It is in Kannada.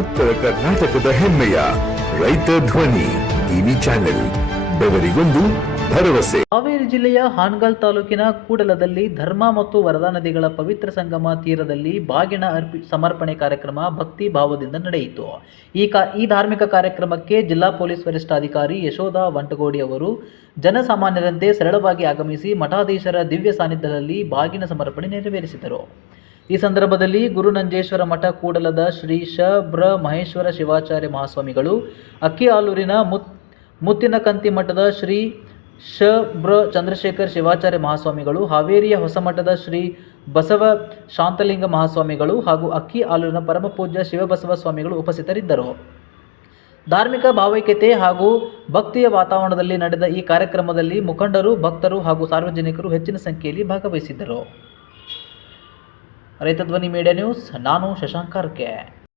ಉತ್ತರ ಕರ್ನಾಟಕದ ಹೆಮ್ಮೆಯ ರೈತ ಧ್ವನಿ ಟಿವಿ ಚಾನೆಲ್, ಬೆವರಿಗೊಂದು ಭರವಸೆ. ಹಾವೇರಿ ಜಿಲ್ಲೆಯ ಹಾನಗಲ್ ತಾಲೂಕಿನ ಕೂಡಲದಲ್ಲಿ ಧರ್ಮ ಮತ್ತು ವರದಾ ನದಿಗಳ ಪವಿತ್ರ ಸಂಗಮ ತೀರದಲ್ಲಿ ಬಾಗಿನ ಸಮರ್ಪಣೆ ಕಾರ್ಯಕ್ರಮ ಭಕ್ತಿ ಭಾವದಿಂದ ನಡೆಯಿತು. ಈ ಧಾರ್ಮಿಕ ಕಾರ್ಯಕ್ರಮಕ್ಕೆ ಜಿಲ್ಲಾ ಪೊಲೀಸ್ ವರಿಷ್ಠಾಧಿಕಾರಿ ಯಶೋಧ ವಂಟಗೋಡಿ ಅವರು ಜನಸಾಮಾನ್ಯರಂತೆ ಸರಳವಾಗಿ ಆಗಮಿಸಿ ಮಠಾಧೀಶರ ದಿವ್ಯ ಸಾನ್ನಿಧ್ಯದಲ್ಲಿ ಬಾಗಿನ ಸಮರ್ಪಣೆ ನೆರವೇರಿಸಿದರು. ಈ ಸಂದರ್ಭದಲ್ಲಿ ಗುರುನಂಜೇಶ್ವರ ಮಠ ಕೂಡಲದ ಶ್ರೀ ಶ. ಬ್ರ. ಮಹೇಶ್ವರ ಶಿವಾಚಾರ್ಯ ಮಹಾಸ್ವಾಮಿಗಳು, ಅಕ್ಕಿಆಲೂರಿನ ಮುತ್ತಿನಕಂತಿ ಮಠದ ಶ್ರೀ ಶ. ಬ್ರ. ಚಂದ್ರಶೇಖರ್ ಶಿವಾಚಾರ್ಯ ಮಹಾಸ್ವಾಮಿಗಳು, ಹಾವೇರಿಯ ಹೊಸಮಠದ ಶ್ರೀ ಬಸವ ಶಾಂತಲಿಂಗ ಮಹಾಸ್ವಾಮಿಗಳು ಹಾಗೂ ಅಕ್ಕಿಆಲೂರಿನ ಪರಮಪೂಜ್ಯ ಶಿವಬಸವ ಸ್ವಾಮಿಗಳು ಉಪಸ್ಥಿತರಿದ್ದರು. ಧಾರ್ಮಿಕ ಭಾವೈಕ್ಯತೆ ಹಾಗೂ ಭಕ್ತಿಯ ವಾತಾವರಣದಲ್ಲಿ ನಡೆದ ಈ ಕಾರ್ಯಕ್ರಮದಲ್ಲಿ ಮುಖಂಡರು, ಭಕ್ತರು ಹಾಗೂ ಸಾರ್ವಜನಿಕರು ಹೆಚ್ಚಿನ ಸಂಖ್ಯೆಯಲ್ಲಿ ಭಾಗವಹಿಸಿದ್ದರು. ರೈತ ಧ್ವನಿ ಮೀಡಿಯಾ ನ್ಯೂಸ್, ನಾನು ಶಶಾಂಕ್ ಕಾರ್ಕೆ.